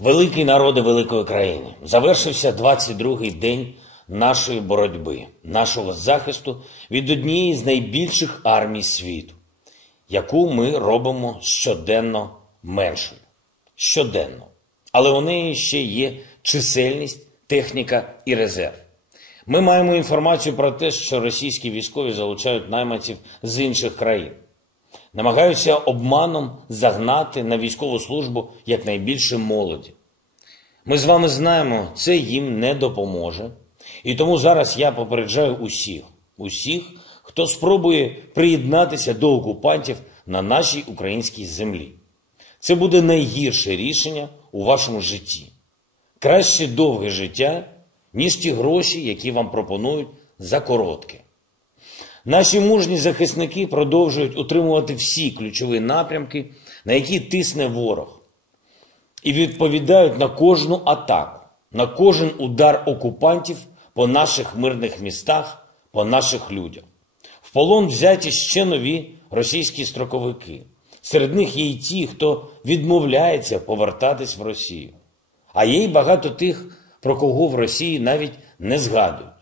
Великий народи великої країни, завершився 22-й день нашої боротьби, нашого захисту від однієї з найбільших армій світу, яку ми робимо щоденно меншою. Щоденно. Але у неї ще є чисельність, техніка і резерв. Ми маємо інформацію про те, що російські військові залучають найманців з інших країн. Намагаються обманом загнати на військову службу якнайбільше молоді. Ми з вами знаємо, це їм не допоможе. І тому зараз я попереджаю усіх, хто спробує приєднатися до окупантів на нашій українській землі. Це буде найгірше рішення у вашому житті. Краще довге життя, ніж ті гроші, які вам пропонують за коротке. Наші мужні захисники продовжують утримувати всі ключові напрямки, на які тисне ворог. І відповідають на кожну атаку, на кожен удар окупантів по наших мирних містах, по наших людях. В полон взяті ще нові російські строковики. Серед них є й ті, хто відмовляється повертатись в Росію. А є й багато тих, про кого в Росії навіть не згадують,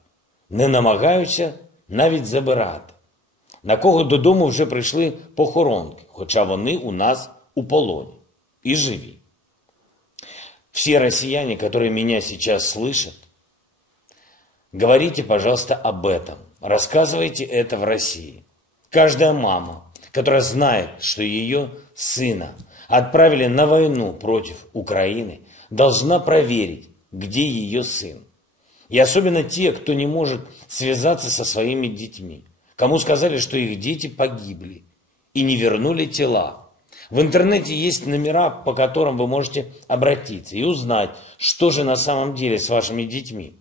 не намагаються навіть забирати. На кого додому вже прийшли похоронки, хоча вони у нас у полоні и живи. Все россияне, которые меня сейчас слышат, говорите, пожалуйста, об этом. Рассказывайте это в России. Каждая мама, которая знает, что ее сына отправили на войну против Украины, должна проверить, где ее сын. И особенно те, кто не может связаться со своими детьми, кому сказали, что их дети погибли и не вернули тела. В интернете есть номера, по которым вы можете обратиться и узнать, что же на самом деле с вашими детьми.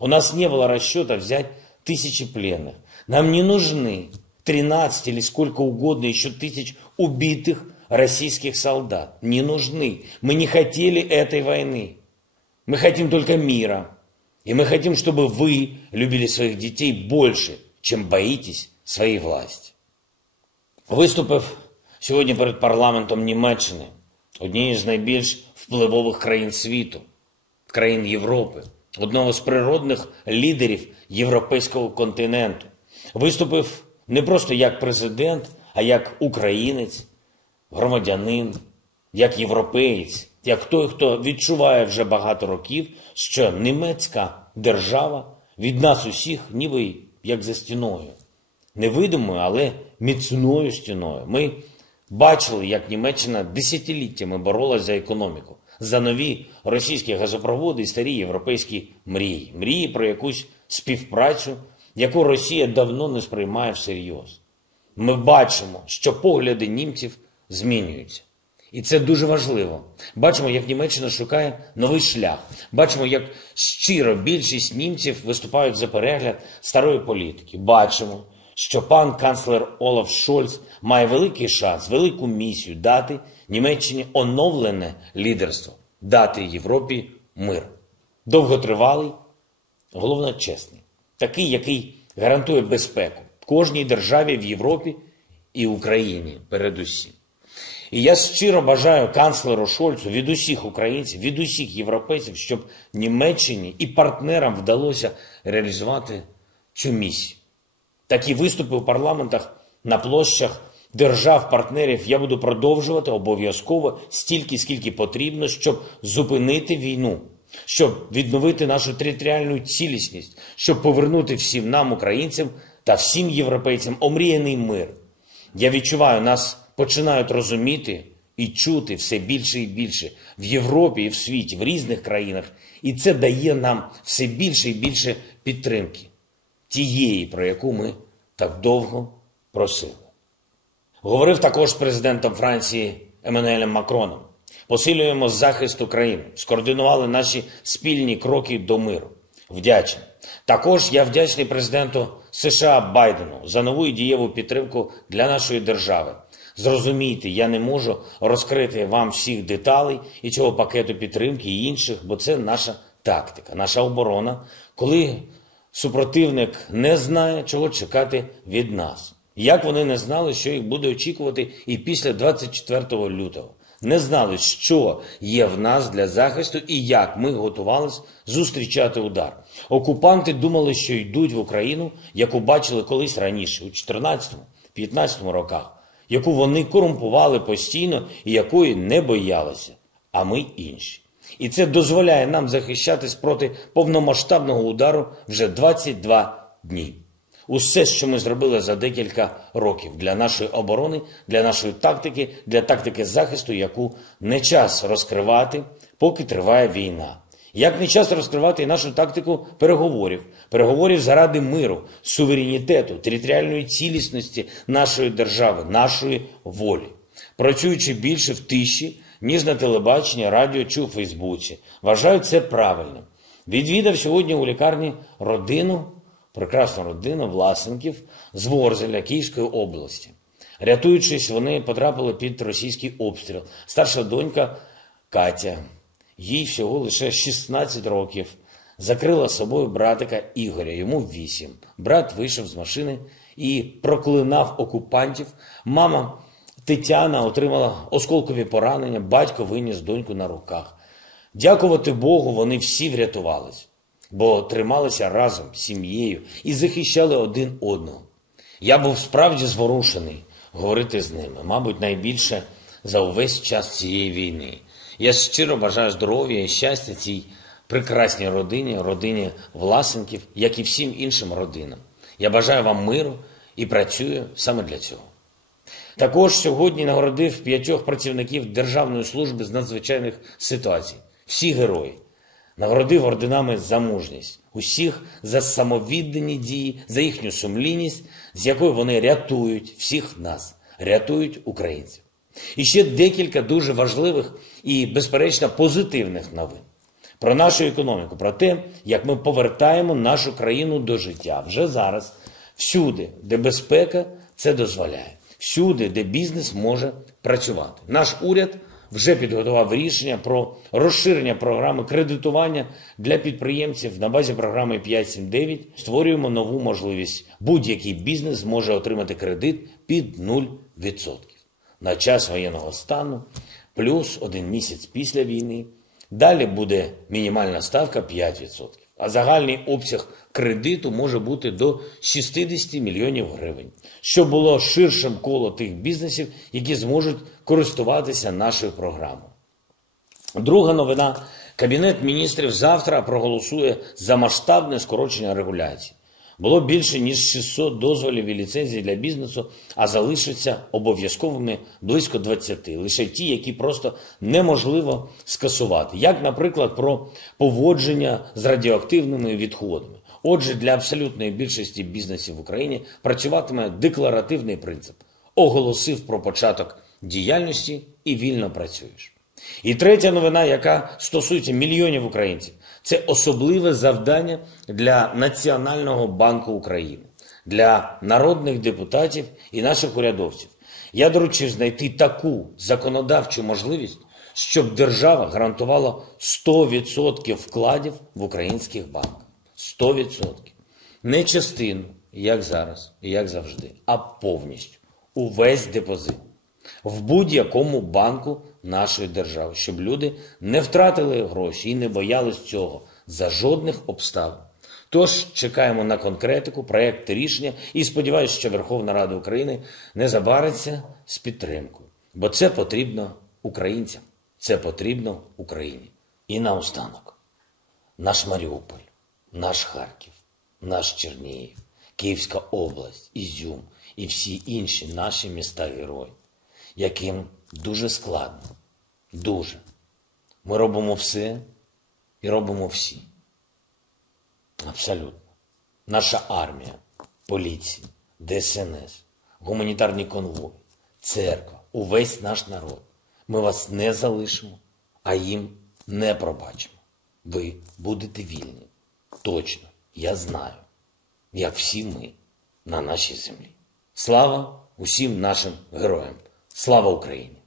У нас не было расчета взять 1000 пленных. Нам не нужны 13 или сколько угодно еще тысяч убитых российских солдат. Не нужны. Мы не хотели этой войны. Мы хотим только мира. И мы хотим, чтобы вы любили своих детей больше, чем боитесь своей власти. Виступив сьогодні перед парламентом Німеччини, однієї з найбільш впливових країн світу, країн Європи, одного з природних лідерів європейського континенту. Виступив не просто як президент, а як українець, громадянин, як європеєць, як той, хто відчуває вже багато років, що німецька держава від нас усіх ніби як за стіною. Невидимою, але міцною стіною. Ми бачили, як Німеччина десятиліттями боролась за економіку, за нові російські газопроводи і старі європейські мрії. Мрії про якусь співпрацю, яку Росія давно не сприймає всерйоз. Ми бачимо, що погляди німців змінюються. І це дуже важливо. Бачимо, як Німеччина шукає новий шлях. Бачимо, як щиро більшість німців виступають за перегляд старої політики. Бачимо, що пан канцлер Олаф Шольц має великий шанс, велику місію дати Німеччині оновлене лідерство, дати Європі мир. Довготривалий, головно чесний. Такий, який гарантує безпеку кожній державі в Європі і Україні передусім. І я щиро бажаю канцлеру Шольцу від усіх українців, від усіх європейців, щоб Німеччині і партнерам вдалося реалізувати цю місію. Такі виступи у парламентах, на площах держав-партнерів я буду продовжувати обов'язково стільки, скільки потрібно, щоб зупинити війну, щоб відновити нашу територіальну цілісність, щоб повернути всім нам, українцям та всім європейцям, омріяний мир. Я відчуваю, нас починають розуміти і чути все більше і більше в Європі і в світі, в різних країнах. І це дає нам все більше і більше підтримки. Тієї, про яку ми так довго просили. Говорив також з президентом Франції Еммануелем Макроном. Посилюємо захист України, скоординували наші спільні кроки до миру. Вдячний. Також я вдячний президенту США Байдену за нову і дієву підтримку для нашої держави. Зрозумійте, я не можу розкрити вам всіх деталей і цього пакету підтримки і інших, бо це наша тактика, наша оборона, коли супротивник не знає, чого чекати від нас. Як вони не знали, що їх буде очікувати і після 24 лютого. не знали, що є в нас для захисту і як ми готувалися зустрічати удар. Окупанти думали, що йдуть в Україну, яку бачили колись раніше, у 14-15 роках, яку вони корумпували постійно і якої не боялися, а ми інші. І це дозволяє нам захищатись проти повномасштабного удару вже 22 дні. Усе, що ми зробили за декілька років для нашої оборони, для нашої тактики, для тактики захисту, яку не час розкривати, поки триває війна. Як не час розкривати і нашу тактику переговорів заради миру, суверенітету, територіальної цілісності нашої держави, нашої волі. Працюючи більше в тиші, ніж на телебаченні, радіо чи у Фейсбуці. Вважаю це правильним. Відвідав сьогодні у лікарні прекрасну родину Власенків з Ворзеля Київської області. Рятуючись, вони потрапили під російський обстріл. Старша донька Катя, їй всього лише 16 років, закрила собою братика Ігоря, йому 8. Брат вийшов з машини і проклинав окупантів. Мама Тетяна отримала осколкові поранення, батько виніс доньку на руках. Дякувати Богу, вони всі врятувались, бо трималися разом, сім'єю і захищали один одного. Я був справді зворушений говорити з ними, мабуть, найбільше за увесь час цієї війни. Я щиро бажаю здоров'я і щастя цій прекрасній родині Власенків, як і всім іншим родинам. Я бажаю вам миру і працюю саме для цього. Також сьогодні нагородив 5 працівників Державної служби з надзвичайних ситуацій. Всі герої. Нагородив орденами за мужність. Усіх за самовіддані дії, за їхню сумлінність, з якою вони рятують всіх нас, рятують українців. І ще декілька дуже важливих і, безперечно, позитивних новин. Про нашу економіку, про те, як ми повертаємо нашу країну до життя. Вже зараз, всюди, де безпека це дозволяє. Всюди, де бізнес може працювати. Наш уряд вже підготував рішення про розширення програми кредитування для підприємців на базі програми 5-7-9. Створюємо нову можливість. Будь-який бізнес зможе отримати кредит під 0% на час воєнного стану, плюс 1 місяць після війни. Далі буде мінімальна ставка 5%. А загальний обсяг кредиту може бути до 60 мільйонів гривень, щоб було ширшим коло тих бізнесів, які зможуть користуватися нашою програмою. Друга новина. Кабінет міністрів завтра проголосує за масштабне скорочення регуляцій. Було більше, ніж 600 дозволів і ліцензій для бізнесу, а залишаться обов'язковими близько 20. Лише ті, які просто неможливо скасувати. Як, наприклад, про поводження з радіоактивними відходами. Отже, для абсолютної більшості бізнесів в Україні працюватиме декларативний принцип. Оголосив про початок діяльності і вільно працюєш. І третя новина, яка стосується мільйонів українців. Це особливе завдання для Національного банку України, для народних депутатів і наших урядовців. Я доручив знайти таку законодавчу можливість, щоб держава гарантувала 100% вкладів в українських банках. 100%. Не частину, як зараз і як завжди, а повністю. Увесь депозит. В будь-якому банку нашої держави, щоб люди не втратили гроші і не боялись цього за жодних обставин. Тож чекаємо на конкретику, проєкти рішення і сподіваюся, що Верховна Рада України не забариться з підтримкою. Бо це потрібно українцям, це потрібно Україні. І наостанок. Наш Маріуполь, наш Харків, наш Чернігів, Київська область, Ізюм і всі інші наші міста-герої, яким дуже складно, дуже. Ми робимо все і робимо всі. Абсолютно. Наша армія, поліція, ДСНС, гуманітарні конвої, церква, увесь наш народ. Ми вас не залишимо, а їм не пробачимо. Ви будете вільні. Точно, я знаю, як всі ми на нашій землі. Слава усім нашим героям! Слава Україні!